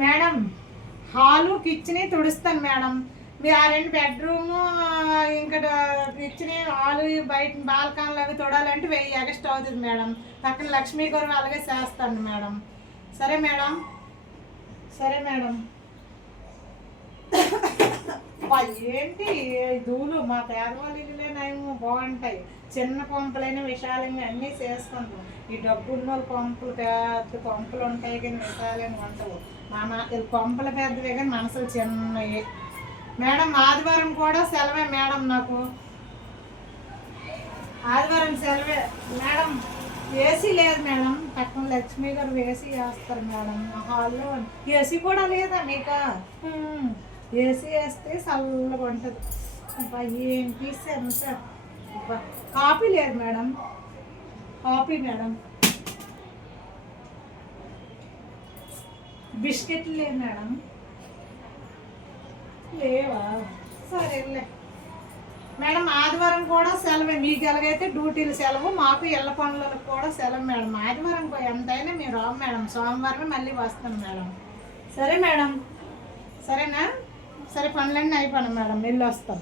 Madam hall kitchen తుడుస్తాను madam. మీరు ఆ 2 బెడ్రూము ఇంకా కిచెన్ హాలు బయట బాల్కాన్లు అవి తొడాలంటే 1000 ఎక్స్ట్రా అవుతుంది మేడం. పక్కన లక్ష్మీ గారు అలాగే చేస్తాను మేడం. సరే మేడం, సరే మేడం. ఏంటి ధూళు మా పేదవాళ్ళ ఇల్లులేనేమో బాగుంటాయి, చిన్న పంపులైన విశాలంగా అన్నీ చేసుకుంటాం. ఈ డబ్బున్న వాళ్ళు పంపులు పెద్ద పంపులు ఉంటాయి కానీ విశాలంగా ఉండవు. మన పంపులు పెద్దవే కానీ మనసులు చిన్నవి మేడం. ఆదివారం కూడా సెలవే మేడం, నాకు ఆదివారం సెలవే మేడం. ఏసీ లేదు మేడం, పక్కన లక్ష్మీ గారు ఏసీ వేస్తారు మేడం. హాల్లో ఏసీ కూడా లేదా మీకు? ఏసీ వేస్తే చల్లగా ఉంటుంది. ఏం తీసాను సార్. కాఫీ లేదు మేడం, కాఫీ మేడం. బిస్కెట్లు లేదు మేడం, లేవా? సరేలే మేడం. ఆదివారం కూడా సెలవే, మీకు ఎలాగైతే డ్యూటీలు సెలవు, మాకు ఇళ్ళ పనులకు కూడా సెలవు మేడం. ఆదివారం ఎంతైనా మీరు రావు మేడం, సోమవారమే మళ్ళీ వస్తాం మేడం. సరే మేడం, సరేనా? సరే పనులన్నీ అయిపోయాను మేడం, వెళ్ళి వస్తాం.